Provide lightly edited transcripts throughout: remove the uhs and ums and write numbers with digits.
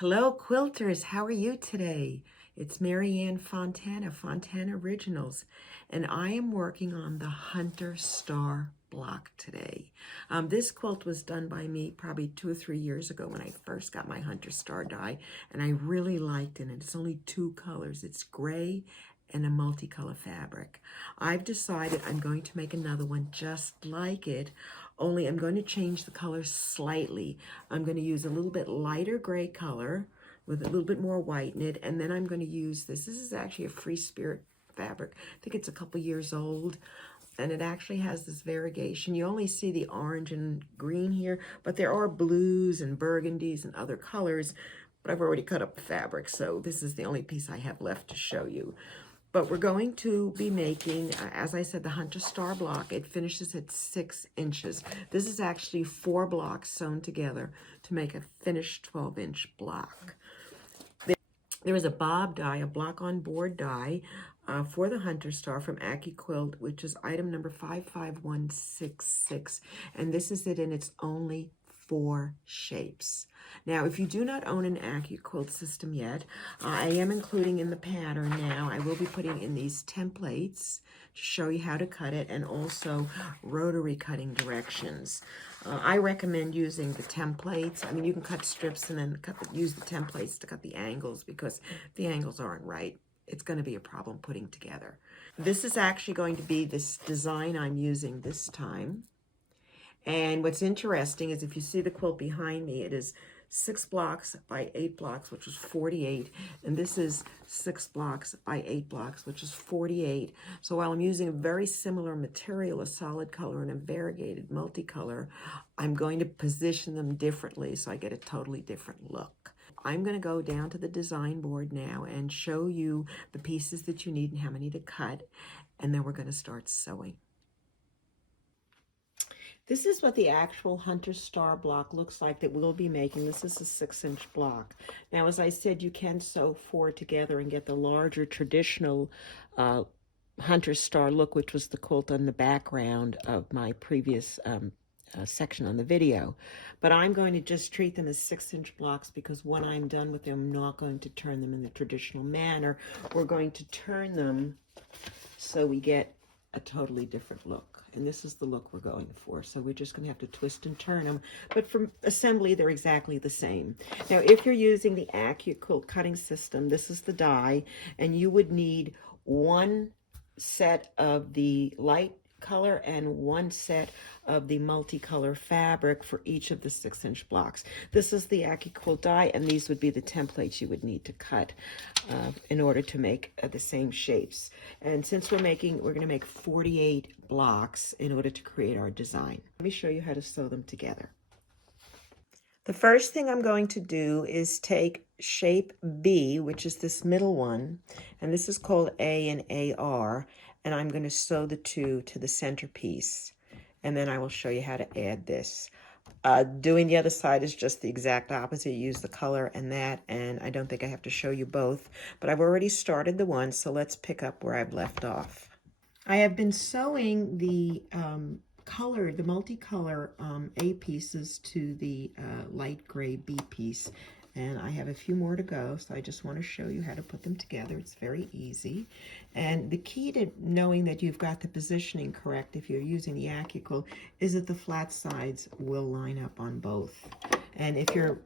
Hello, quilters. How are you today? It's Marianne Fontana, Fontana Originals, and I am working on the Hunter Star block today. This quilt was done by me probably 2 or 3 years ago when I first got my Hunter Star die, and I really liked it. And it's only 2 colors. It's gray and a multicolor fabric. I've decided I'm going to make another one just like it, only I'm going to change the color slightly. I'm going to use a little bit lighter gray color with a little bit more white in it, and then I'm going to use this. This is actually a Free Spirit fabric. I think it's a couple years old, and it actually has this variegation. You only see the orange and green here, but there are blues and burgundies and other colors, but I've already cut up the fabric, so this is the only piece I have left to show you. But we're going to be making, as I said, the Hunter Star block. It finishes at 6 inches. This is actually 4 blocks sewn together to make a finished 12-inch block. There is a bob die, a block on board die for the Hunter Star from AccuQuilt, which is item number 55166. And this is it in its only 4 shapes. Now, if you do not own an AccuQuilt system yet, I am including in the pattern now, I will be putting in these templates to show you how to cut it, and also rotary cutting directions. I recommend using the templates. I mean, you can cut strips and then use the templates to cut the angles, because if the angles aren't right, it's going to be a problem putting together. This is actually going to be this design I'm using this time. And what's interesting is if you see the quilt behind me, it is 6 blocks by 8 blocks, which is 48. And this is 6 blocks by 8 blocks, which is 48. So while I'm using a very similar material, a solid color and a variegated multicolor, I'm going to position them differently so I get a totally different look. I'm going to go down to the design board now and show you the pieces that you need and how many to cut. And then we're going to start sewing. This is what the actual Hunter Star block looks like that we'll be making. This is a 6-inch block. Now, as I said, you can sew 4 together and get the larger traditional Hunter Star look, which was the quilt on the background of my previous section on the video. But I'm going to just treat them as 6-inch blocks, because when I'm done with them, I'm not going to turn them in the traditional manner. We're going to turn them so we get a totally different look. And this is the look we're going for. So we're just going to have to twist and turn them. But from assembly, they're exactly the same. Now, if you're using the AccuQuilt cutting system, this is the die, and you would need 1 set of the light color and 1 set of the multicolor fabric for each of the 6-inch blocks. This is the AccuQuilt die, and these would be the templates you would need to cut in order to make the same shapes. And since we're going to make 48 blocks in order to create our design. Let me show you how to sew them together. The first thing I'm going to do is take shape B, which is this middle one, and this is called A and AR, and I'm going to sew the 2 to the centerpiece, and then I will show you how to add this. Doing the other side is just the exact opposite. You use the color and that, and I don't think I have to show you both, but I've already started the one, so let's pick up where I've left off. I have been sewing the the multicolor A pieces to the light gray B piece, and I have a few more to go, so I just want to show you how to put them together. It's very easy, and the key to knowing that you've got the positioning correct if you're using the AccuQuilt is that the flat sides will line up on both. And if you're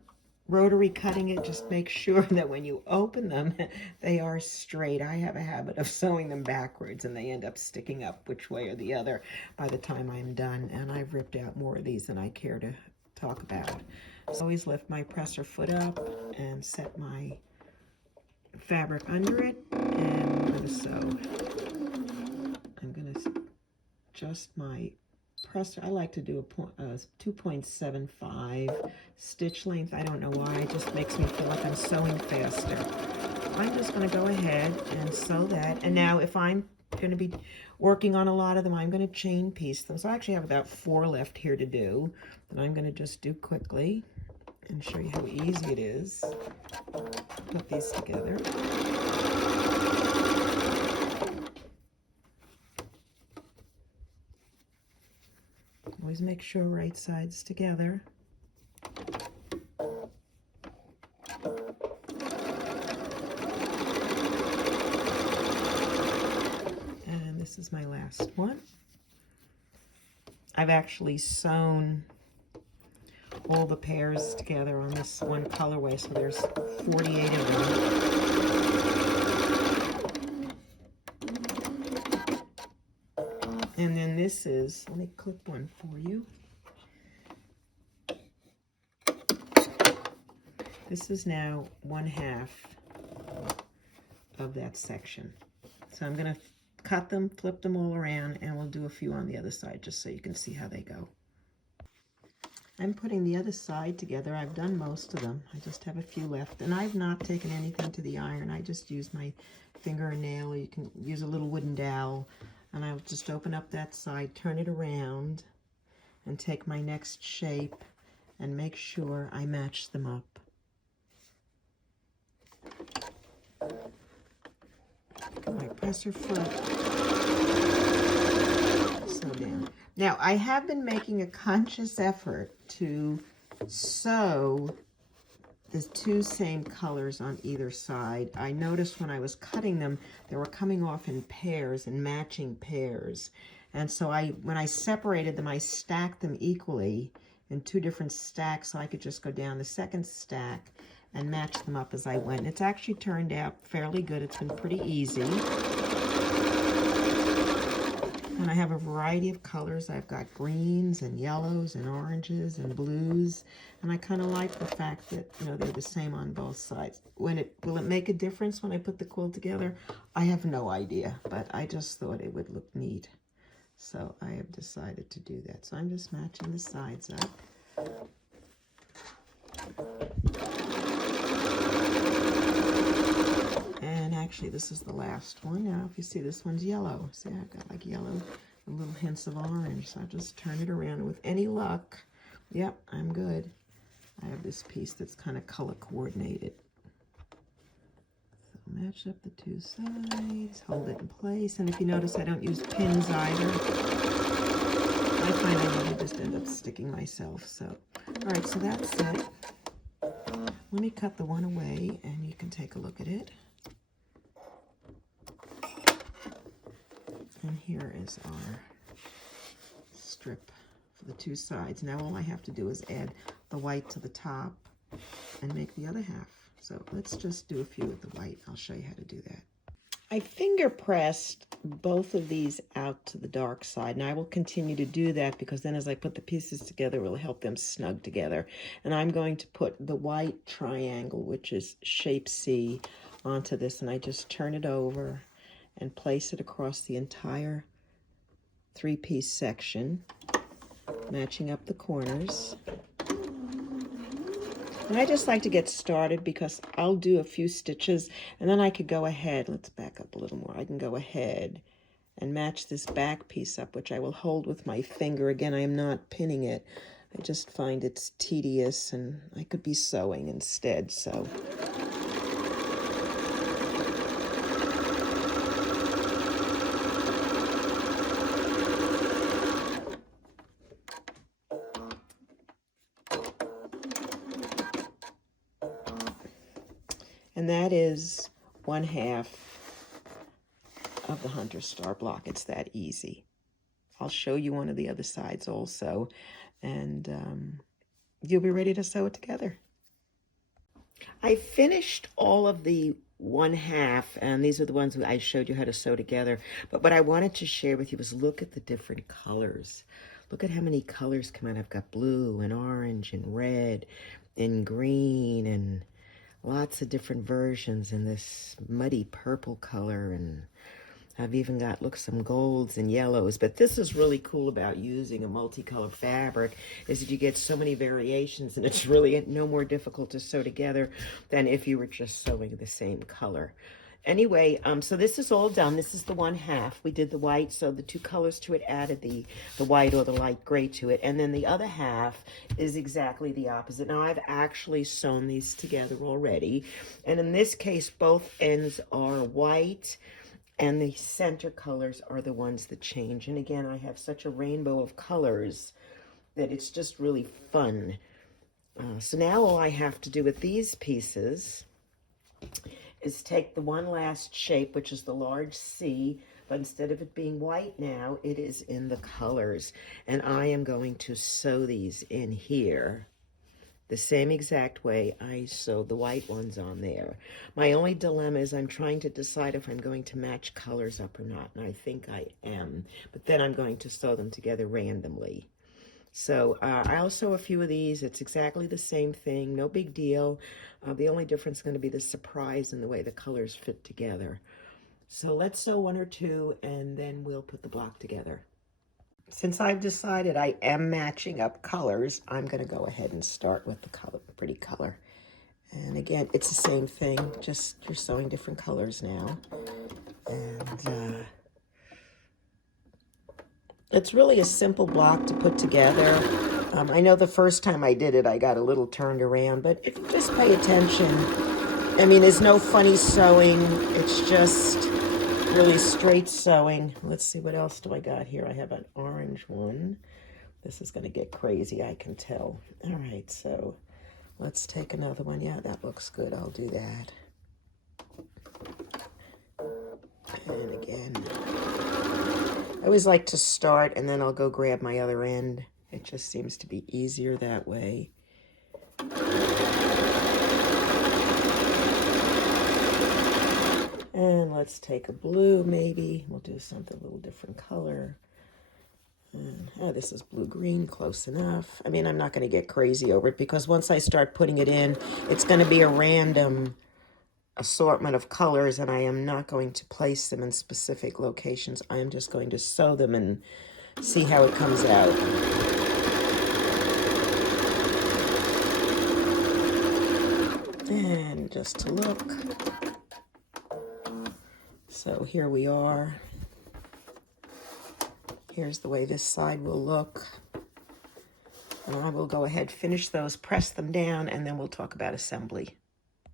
rotary cutting it, just make sure that when you open them, they are straight. I have a habit of sewing them backwards, and they end up sticking up which way or the other by the time I'm done, and I've ripped out more of these than I care to talk about. So always lift my presser foot up and set my fabric under it, and I'm going to sew. I'm going to adjust my presser. I like to do a 2.75 stitch length. I don't know why, it just makes me feel like I'm sewing faster. I'm just going to go ahead and sew that. And now if I'm going to be working on a lot of them, I'm going to chain piece them. So I actually have about 4 left here to do that I'm going to just do quickly and show you how easy it is to put these together. Always make sure right sides together. this is my last one. I've actually sewn all the pairs together on this one colorway, so there's 48 of them. And then this is, let me clip one for you. This is now 1/2 of that section. So I'm going to cut them, flip them all around, and we'll do a few on the other side just so you can see how they go. I'm putting the other side together. I've done most of them. I just have a few left, and I've not taken anything to the iron. I just use my finger and nail. You can use a little wooden dowel, and I'll just open up that side, turn it around, and take my next shape and make sure I match them up. My presser foot, sew down. Now, I have been making a conscious effort to sew the two same colors on either side. I noticed when I was cutting them, they were coming off in pairs and matching pairs. And so when I separated them, I stacked them equally in two different stacks so I could just go down the second stack and match them up as I went. It's actually turned out fairly good. It's been pretty easy. And I have a variety of colors. I've got greens and yellows and oranges and blues. And I kind of like the fact that, you know, they're the same on both sides. Will it make a difference when I put the quilt together? I have no idea, but I just thought it would look neat. So I have decided to do that. So I'm just matching the sides up. And actually, this is the last one. Now, if you see, this one's yellow. See, I've got like yellow and little hints of orange. So I'll just turn it around. With any luck, yep, I'm good. I have this piece that's kind of color coordinated. So match up the two sides, hold it in place. And if you notice, I don't use pins either. I find I usually just end up sticking myself. So, all right, so that's it. Let me cut the one away, and you can take a look at it. And here is our strip for the two sides. Now all I have to do is add the white to the top and make the other half. So let's just do a few with the white. I'll show you how to do that. I finger pressed both of these out to the dark side, and I will continue to do that because then as I put the pieces together, it will help them snug together. And I'm going to put the white triangle, which is shape C, onto this, and I just turn it over and place it across the entire three-piece section, matching up the corners. And I just like to get started because I'll do a few stitches and then I could go ahead. Let's back up a little more. I can go ahead and match this back piece up, which I will hold with my finger. Again, I am not pinning it. I just find it's tedious and I could be sewing instead, so. And that is 1/2 of the Hunter Star block. It's that easy. I'll show you one of the other sides also, and you'll be ready to sew it together. I finished all of the 1/2, and these are the ones I showed you how to sew together. But what I wanted to share with you was look at the different colors. Look at how many colors come out. I've got blue and orange and red and green and lots of different versions in this muddy purple color, and I've even got, look, some golds and yellows. But this is really cool about using a multicolored fabric, is that you get so many variations, and it's really no more difficult to sew together than if you were just sewing the same color. Anyway, so this is all done. This is the 1/2. We did the white, so the two colors to it added the white or the light gray to it. And then the other half is exactly the opposite. Now, I've actually sewn these together already. And in this case, both ends are white, and the center colors are the ones that change. And again, I have such a rainbow of colors that it's just really fun. So now all I have to do with these pieces is take the one last shape, which is the large C, but instead of it being white now, it is in the colors. And I am going to sew these in here the same exact way I sewed the white ones on there. My only dilemma is I'm trying to decide if I'm going to match colors up or not, and I think I am, but then I'm going to sew them together randomly. So I'll sew a few of these. It's exactly the same thing, no big deal. The only difference is going to be the surprise in the way the colors fit together. So let's sew one or two, and then we'll put the block together. Since I've decided I am matching up colors, I'm going to go ahead and start with the color, pretty color. And again, it's the same thing, just you're sewing different colors now. And it's really a simple block to put together. I know the first time I did it, I got a little turned around, but if you just pay attention, I mean, there's no funny sewing. It's just really straight sewing. Let's see, what else do I got here? I have an orange one. This is going to get crazy, I can tell. All right, so let's take another one. Yeah, that looks good. I'll do that. And again, I always like to start and then I'll go grab my other end. It just seems to be easier that way. And let's take a blue maybe. We'll do something a little different color. And, this is blue-green, close enough. I mean, I'm not going to get crazy over it because once I start putting it in, it's going to be a random assortment of colors, and I am not going to place them in specific locations. I am just going to sew them and see how it comes out. And just to look. So here we are. Here's the way this side will look. And I will go ahead, finish those, press them down, and then we'll talk about assembly.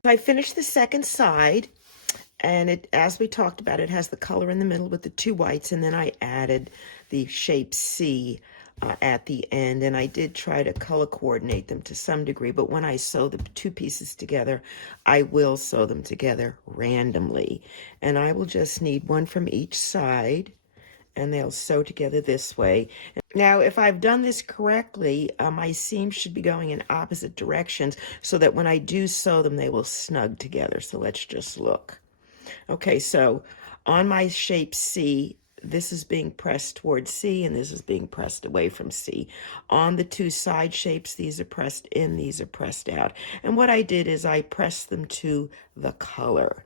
I finished the second side, and it, as we talked about, it has the color in the middle with the two whites, and then I added the shape C at the end, and I did try to color coordinate them to some degree, but when I sew the two pieces together, I will sew them together randomly. And I will just need one from each side, and they'll sew together this way. Now, if I've done this correctly, my seams should be going in opposite directions so that when I do sew them, they will snug together. So let's just look. Okay, so on my shape C, this is being pressed towards C, and this is being pressed away from C. On the two side shapes, these are pressed in, these are pressed out. And what I did is I pressed them to the color.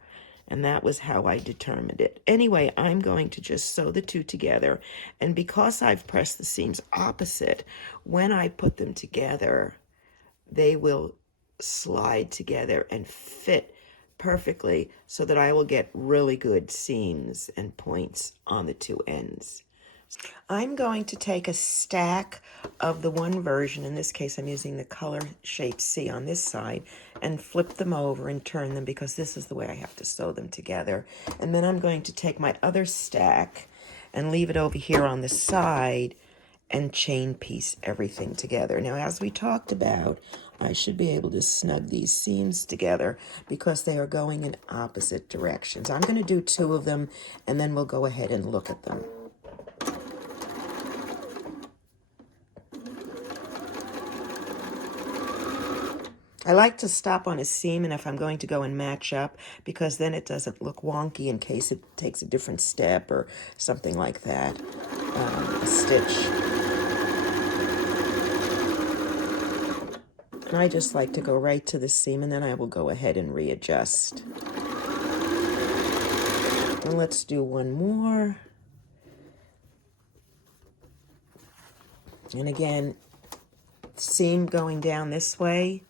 And that was how I determined it. Anyway, I'm going to just sew the two together. And because I've pressed the seams opposite, when I put them together, they will slide together and fit perfectly so that I will get really good seams and points on the two ends. I'm going to take a stack of the one version, in this case I'm using the color shape C on this side, and flip them over and turn them because this is the way I have to sew them together. And then I'm going to take my other stack and leave it over here on the side and chain piece everything together. Now, as we talked about, I should be able to snug these seams together because they are going in opposite directions. I'm going to do two of them, and then we'll go ahead and look at them. I like to stop on a seam, and if I'm going to go and match up, because then it doesn't look wonky in case it takes a different step or something like that, a stitch. And I just like to go right to the seam, and then I will go ahead and readjust. And let's do one more. And again, seam going down this way,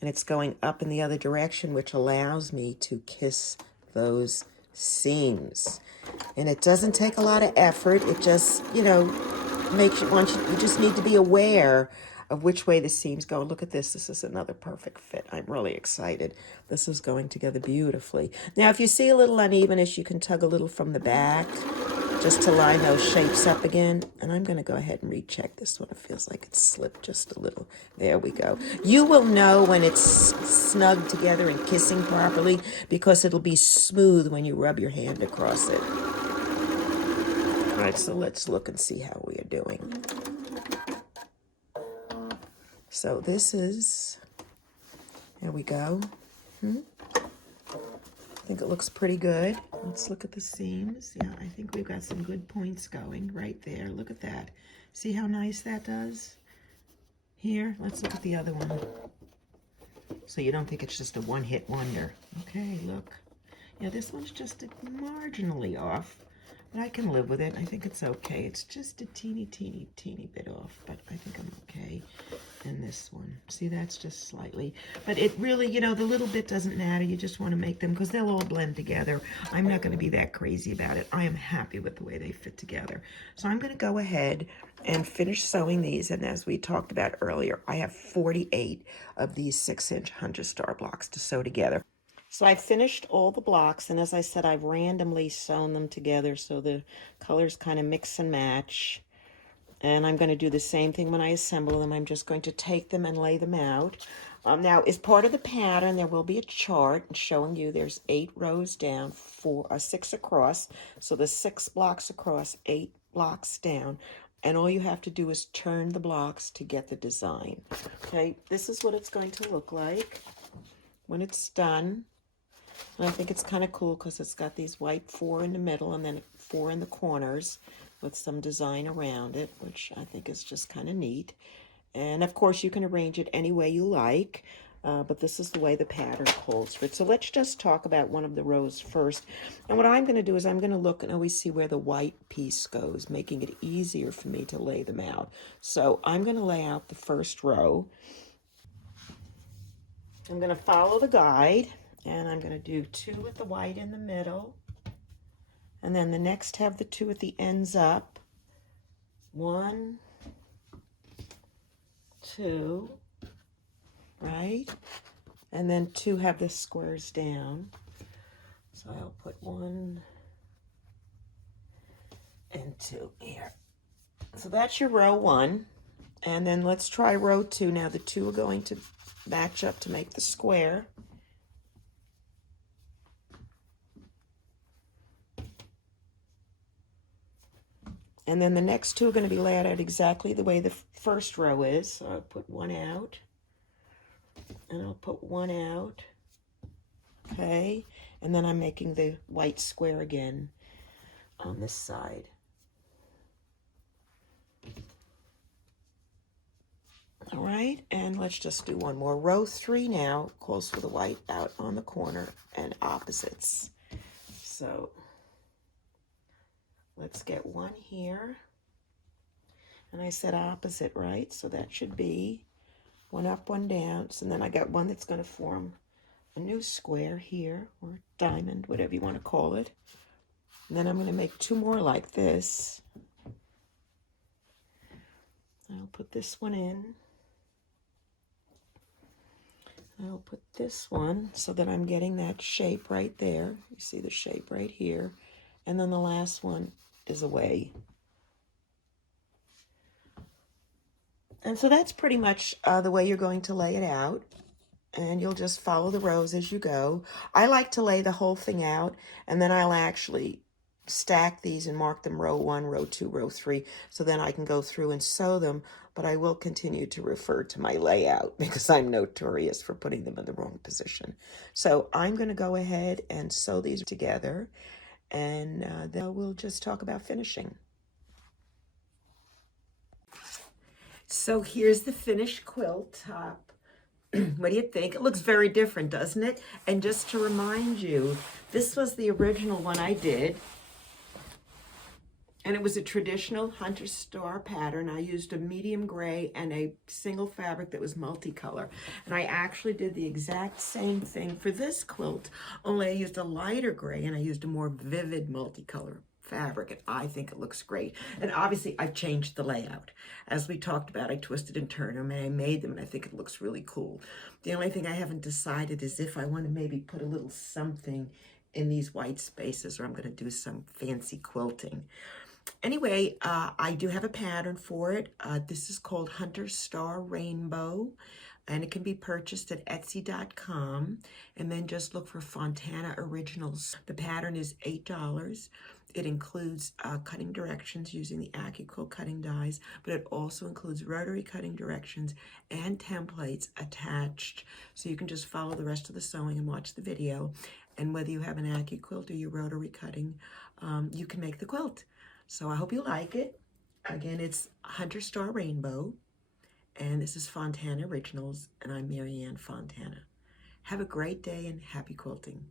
and it's going up in the other direction, which allows me to kiss those seams. And it doesn't take a lot of effort. It just, makes you just need to be aware of which way the seams go. Look at this. This is another perfect fit. I'm really excited. This is going together beautifully. Now, if you see a little unevenness, you can tug a little from the back just to line those shapes up again. And I'm going to go ahead and recheck this one. It feels like it's slipped just a little. There we go. You will know when it's snug together and kissing properly because it'll be smooth when you rub your hand across it. All right, so let's look and see how we are doing. So this is, there we go. I think it looks pretty good. Let's look at the seams. Yeah, I think we've got some good points going right there. Look at that. See how nice that does? Here, let's look at the other one. So you don't think it's just a one-hit wonder. Okay, look. Yeah, this one's just marginally off, but I can live with it. I think it's okay. It's just a teeny bit off, but I think I'm okay. And this one, see, that's just slightly, but it really, you know, the little bit doesn't matter. You just want to make them because they'll all blend together. I'm not going to be that crazy about it. I am happy with the way they fit together. So I'm going to go ahead and finish sewing these. And as we talked about earlier, I have 48 of these 6-inch Hunter Star blocks to sew together. So I finished all the blocks, and as I said, I've randomly sewn them together so the colors kind of mix and match. And I'm going to do the same thing when I assemble them. I'm just going to take them and lay them out. Now, as part of the pattern, there will be a chart showing you there's 8 rows down, 6 across. So the 6 blocks across, 8 blocks down. And all you have to do is turn the blocks to get the design. Okay, this is what it's going to look like when it's done. And I think it's kind of cool because it's got these white 4 in the middle and then 4 in the corners with some design around it, which I think is just kind of neat. And of course you can arrange it any way you like, but this is the way the pattern calls for it. So let's just talk about one of the rows first. And what I'm going to do is I'm going to look and always see where the white piece goes, making it easier for me to lay them out. So I'm going to lay out the first row. I'm going to follow the guide. And I'm going to do 2 with the white in the middle. And then the next have the 2 at the ends up. 1, 2, right? And then 2 have the squares down. So I'll put 1 and 2 here. So that's your row 1. And then let's try row 2. Now the 2 are going to match up to make the square. And then the next 2 are going to be laid out exactly the way the first row is. So I'll put 1 out, and I'll put 1 out, okay? And then I'm making the white square again on this side. All right, and let's just do one more. Row 3 now calls for the white out on the corner and opposites. So let's get 1 here. And I said opposite, right? So that should be 1 up, 1 down. So then I got 1 that's going to form a new square here, or diamond, whatever you want to call it. And then I'm going to make 2 more like this. I'll put this one in. I'll put this one so that I'm getting that shape right there. You see the shape right here. And then the last one is away. And so that's pretty much the way you're going to lay it out. And you'll just follow the rows as you go. I like to lay the whole thing out, and then I'll actually stack these and mark them row 1, row 2, row 3, so then I can go through and sew them, but I will continue to refer to my layout because I'm notorious for putting them in the wrong position. So I'm going to go ahead and sew these together, and then we'll just talk about finishing. So here's the finished quilt top. What do you think? It looks very different, doesn't it? And just to remind you, this was the original one I did. And it was a traditional Hunter Star pattern. I used a medium gray and a single fabric that was multicolor. And I actually did the exact same thing for this quilt, only I used a lighter gray and I used a more vivid multicolor fabric, and I think it looks great. And obviously I've changed the layout. As we talked about, I twisted and turned them and I made them, and I think it looks really cool. The only thing I haven't decided is if I want to maybe put a little something in these white spaces, or I'm going to do some fancy quilting. Anyway, I do have a pattern for it. This is called Hunter Star Rainbow. and it can be purchased at Etsy.com, and then just look for Fontana Originals. The pattern is $8. It includes cutting directions using the AccuQuilt cutting dies, but it also includes rotary cutting directions and templates attached, so you can just follow the rest of the sewing and watch the video. And whether you have an AccuQuilt or your rotary cutting, you can make the quilt. So I hope you like it. Again, it's Hunter Star Rainbow, and this is Fontana Originals, and I'm Marianne Fontana. Have a great day and happy quilting.